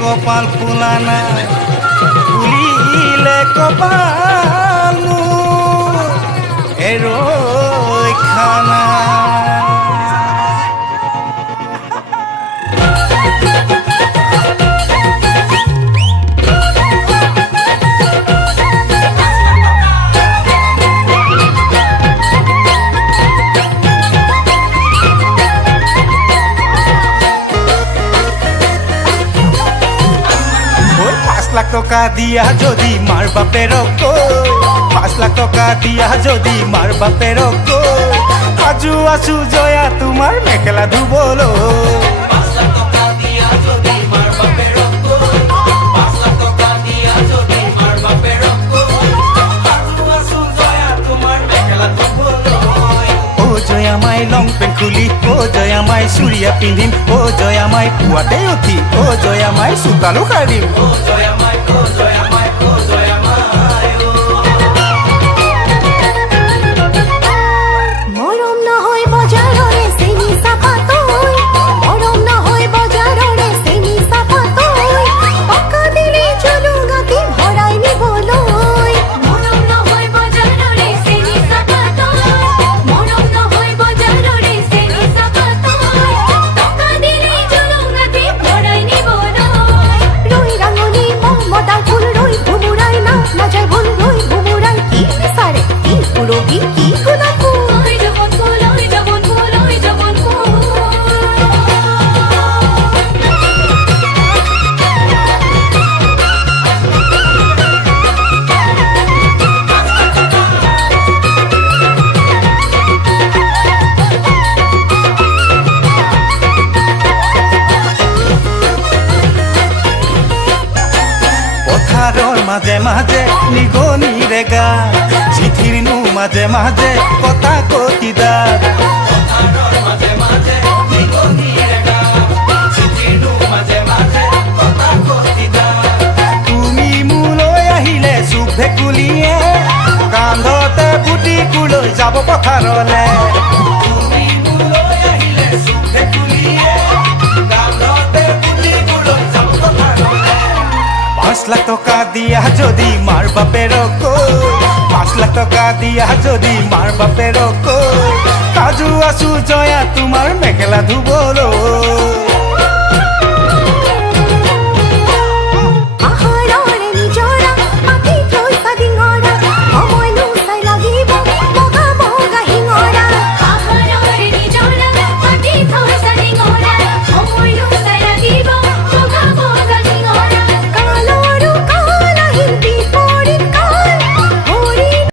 কপাল ফুলা নাই ফুলিলে কপাল ৰক্ষা নাই। লাখ টকা দিয়া যদি মাৰ বাপেৰক কৈ 5 লাখ টকা দিয়া যদি মাৰ বাপেৰক কৈ সাজু আছো জয়া তোমাৰ মেখেলা ধুবলৈ। 5 লাখ টকা দিয়া যদি মাৰ বাপেৰক কৈ 5 লাখ টকা দিয়া যদি মাৰ বাপেৰক কৈ সাজু আছো জয়া তোমাৰ মেখেলা ধুবলৈ। অ জয়া মাই লং পেণ্ট খুলি অ জয়া মাই চুৰিয়া পিন্ধিম অ জয়া মাই পুৱাতে উঠি অ জয়া মাই চোতালো সাৰিম। অ জয়া মাই অ জয়া মাই অ জয়া মাই মৰম নহয় বজাৰৰে চেনি চাপাতৈ মৰম নহয় বজাৰৰে চেনি চাপাতৈ টকা দিলে জলুঙাটি ভৰাই নিবলৈ। মৰম নহয় বজাৰৰে চেনি চাপাতৈ মৰম নহয় বজাৰৰে চেনি চাপাতৈ টকা দিলে জলুঙাটি ভৰাই নিবলৈ। ৰৈ ৰাঙনি মমতা ফুল ৰৈ ভুমুৰাই নাযায় ভুল ৰৈ ভুমুৰাই কি বিচাৰে কি পুৰবি কি গুণা ফুল। পথাৰৰ মাজে মাজে নিগনিৰে গাত চিঠিৰনো মাজে মাজে কটা কটিদাত। পথাৰৰ মাজে মাজে নিগনিৰে গাত চিঠিৰনো মাজে মাজে কটা কটিদাত। তুমি মোলৈ আহিলে চুক ভেকুলিয়ে কান্ধতে পুতিকো লৈ যাব পথাৰলে। তুমি মোলৈ আহিলে চুক ভেকুলিয়ে কান্ধতে পুতিকো লৈ যাব পথাৰলে। 5 লাখ টকা দিয়া যদি মাৰ বাপেৰক কৈ 5 লাখ টকা দিয়া যদি মাৰ বাপেৰক কৈ সাজু আছো জয়া তোমাৰ মেখেলা ধুবলৈ।